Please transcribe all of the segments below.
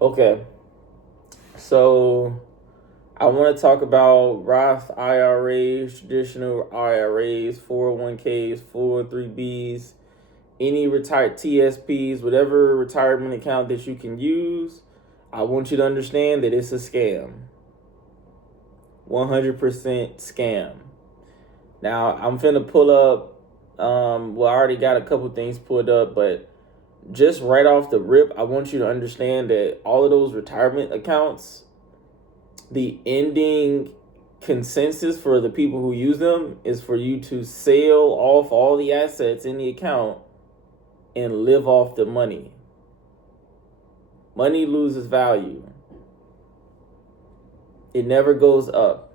Okay, so I want to talk about Roth IRAs, traditional IRAs, 401ks, 403bs, any retired TSPs, whatever retirement account that you can use. I want you to understand that it's a scam. 100% scam. Now, I'm finna pull up, I already got a couple things pulled up, but just right off the rip, I want you to understand that all of those retirement accounts, the ending consensus for the people who use them is for you to sell off all the assets in the account and live off the money. Money loses value. It never goes up.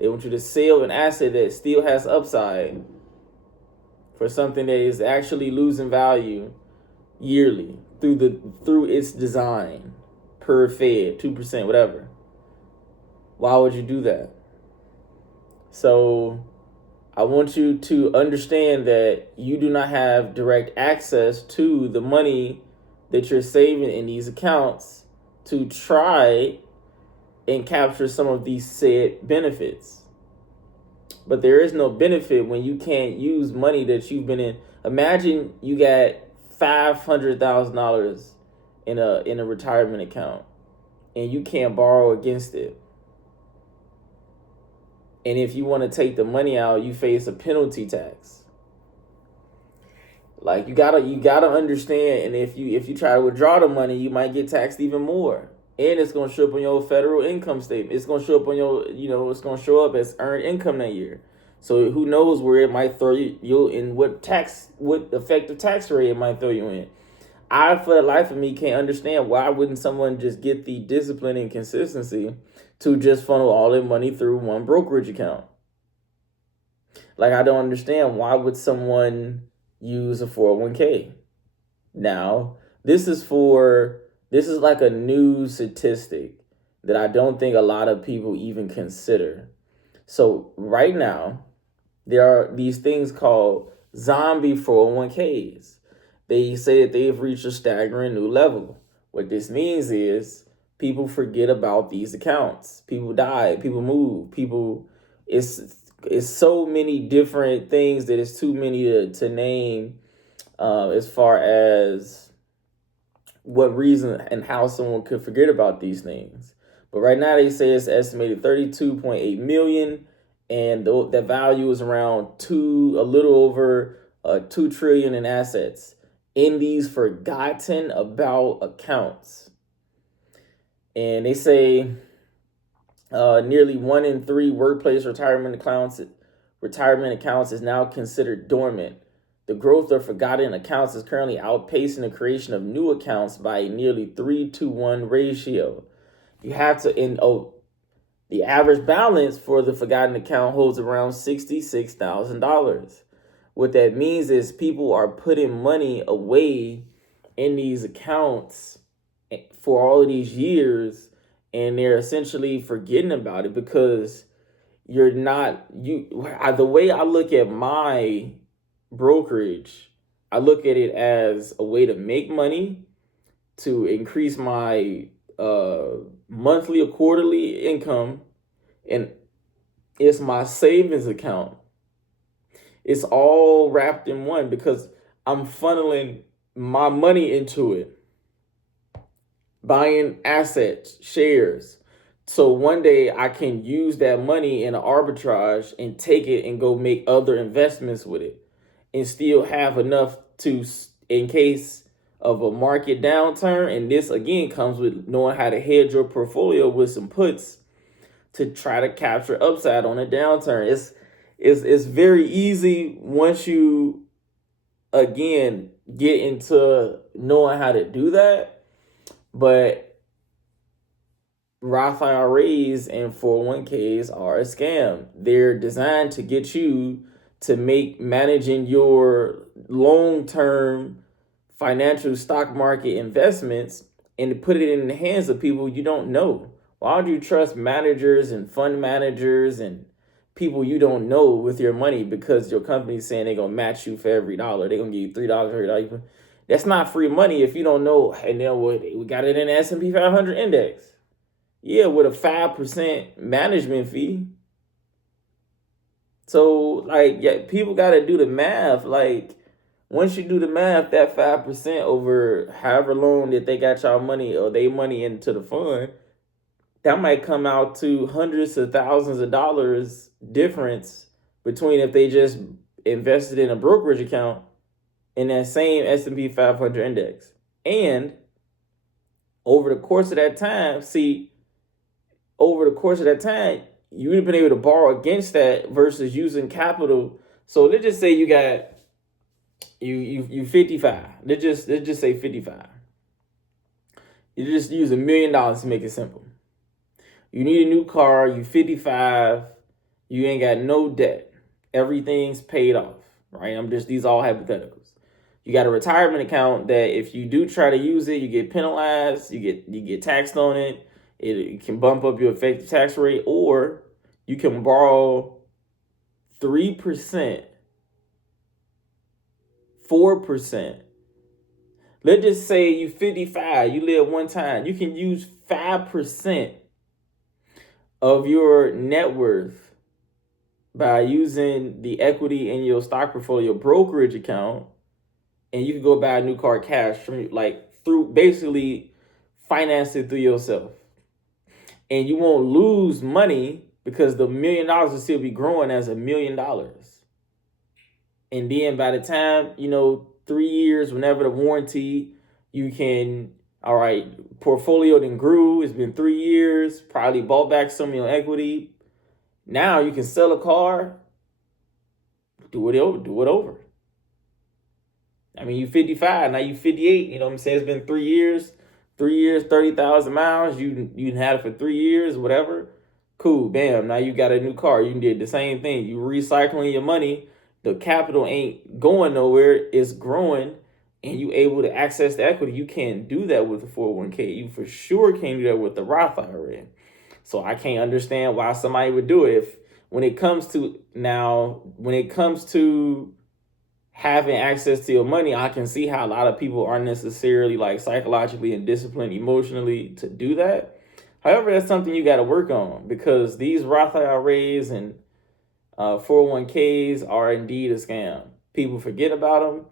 They want you to sell an asset that still has upside for something that is actually losing value yearly through its design per Fed, 2%, whatever. Why would you do that? So I want you to understand that you do not have direct access to the money that you're saving in these accounts to try and capture some of these said benefits. But there is no benefit when you can't use money that you've been in. Imagine you got $500,000 in a retirement account and you can't borrow against it. And if you want to take the money out, you face a penalty tax. Like you gotta understand, and if you try to withdraw the money, you might get taxed even more. And it's gonna show up on your federal income statement. It's gonna show up on your, it's gonna show up as earned income that year. So who knows where it might throw you in, what effective tax rate it might throw you in. I, for the life of me, can't understand why wouldn't someone just get the discipline and consistency to just funnel all their money through one brokerage account. Like, I don't understand why would someone use a 401k. Now, this is like a new statistic that I don't think a lot of people even consider. So right now, there are these things called zombie 401ks. They say that they've reached a staggering new level. What this means is people forget about these accounts. People die, people move, it's so many different things that it's too many to name, as far as what reason and how someone could forget about these things. But right now they say it's estimated 32.8 million, and the value is around a little over 2 trillion in assets in these forgotten about accounts. And they say nearly 1 in 3 workplace retirement accounts is now considered dormant. The growth of forgotten accounts is currently outpacing the creation of new accounts by a nearly 3-to-1 ratio. You have to, the average balance for the forgotten account holds around $66,000. What that means is people are putting money away in these accounts for all of these years, and they're essentially forgetting about it because the way I look at my brokerage, I look at it as a way to make money, to increase my monthly or quarterly income, and it's my savings account. It's all wrapped in one because I'm funneling my money into it, buying assets, shares. So one day I can use that money in an arbitrage and take it and go make other investments with it and still have enough to, in case of a market downturn. And this again comes with knowing how to hedge your portfolio with some puts to try to capture upside on a downturn. It's very easy once you again get into knowing how to do that. But Roth IRAs and 401ks are a scam. They're designed to get you to make managing your long-term financial stock market investments and to put it in the hands of people you don't know. Why would you trust managers and fund managers and people you don't know with your money because your company's saying they're going to match you for every dollar? They're going to give you $3 for every dollar. That's not free money if you don't know. And then we got it in the S&P 500 index. Yeah, with a 5% management fee. So, like, yeah, people got to do the math. Like, once you do the math, that 5% over however long that they got y'all money or they money into the fund, that might come out to hundreds of thousands of dollars difference between if they just invested in a brokerage account in that same S&P 500 index. And over the course of that time, you would have been able to borrow against that versus using capital. So let's just say you got you 55. Let's just say 55. You just use $1 million to make it simple. You need a new car, you 55, you ain't got no debt. Everything's paid off, right? These all hypotheticals. You got a retirement account that if you do try to use it, you get penalized, you get taxed on it. It can bump up your effective tax rate, or you can borrow 3%, 4%. Let's just say you 55, you live one time. You can use 5% of your net worth by using the equity in your stock portfolio brokerage account, and you can go buy a new car cash through basically finance it through yourself. And you won't lose money because the $1 million will still be growing as $1 million. And then by the time, 3 years, whenever the warranty, you can, all right, portfolio then grew. It's been 3 years, probably bought back some of your equity. Now you can sell a car, do it over. I mean, you 55, now you 58, you know what I'm saying? It's been 3 years, 30,000 miles. You had it for 3 years, whatever. Cool, bam, now you got a new car. You did the same thing. You recycling your money. The capital ain't going nowhere. It's growing, and you able to access the equity. You can't do that with the 401k. You for sure can't do that with the Roth IRA. So I can't understand why somebody would do it. When it comes to having access to your money, I can see how a lot of people aren't necessarily like psychologically and disciplined emotionally to do that. However, that's something you got to work on, because these Roth IRAs and 401ks are indeed a scam. People forget about them.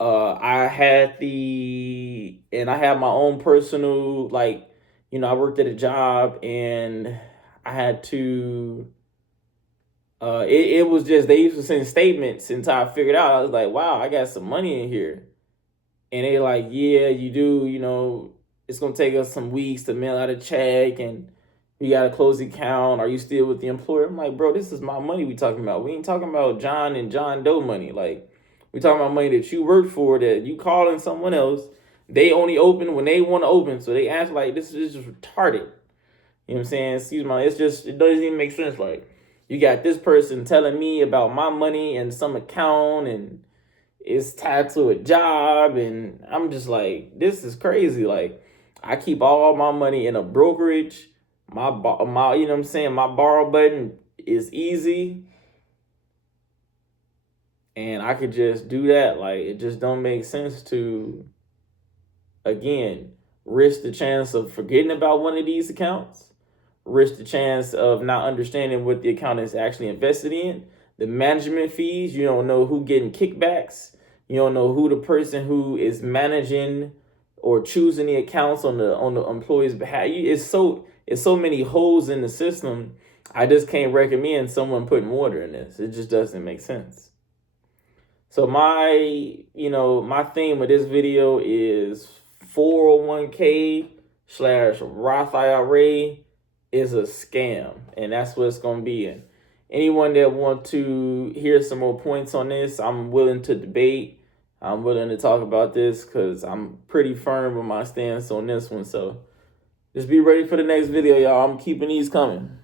I had my own personal, I worked at a job and I had to, it was just, they used to send statements until I figured out, I was like, wow, I got some money in here. And they like, yeah, you do, it's going to take us some weeks to mail out a check and we got to close the account. Are you still with the employer? I'm like, bro, this is my money we talking about. We ain't talking about John and John Doe money. Like, we talking about money that you work for, that you calling someone else. They only open when they want to open. So they ask, like, this is just retarded. You know what I'm saying? Excuse me. It doesn't even make sense. Like, you got this person telling me about my money and some account and it's tied to a job. And I'm just like, this is crazy. Like, I keep all my money in a brokerage. My you know what I'm saying? My borrow button is easy. And I could just do that. Like, it just don't make sense to, again, risk the chance of forgetting about one of these accounts, risk the chance of not understanding what the account is actually invested in, the management fees. You don't know who getting kickbacks. You don't know who the person who is managing or choosing the accounts on the employee's behalf. It's so many holes in the system. I just can't recommend someone putting water in this. It just doesn't make sense. So my theme of this video is 401k/Roth IRA is a scam, and that's what it's going to be. And anyone that want to hear some more points on this, I'm willing to debate. I'm willing to talk about this because I'm pretty firm with my stance on this one. So just be ready for the next video, y'all. I'm keeping these coming.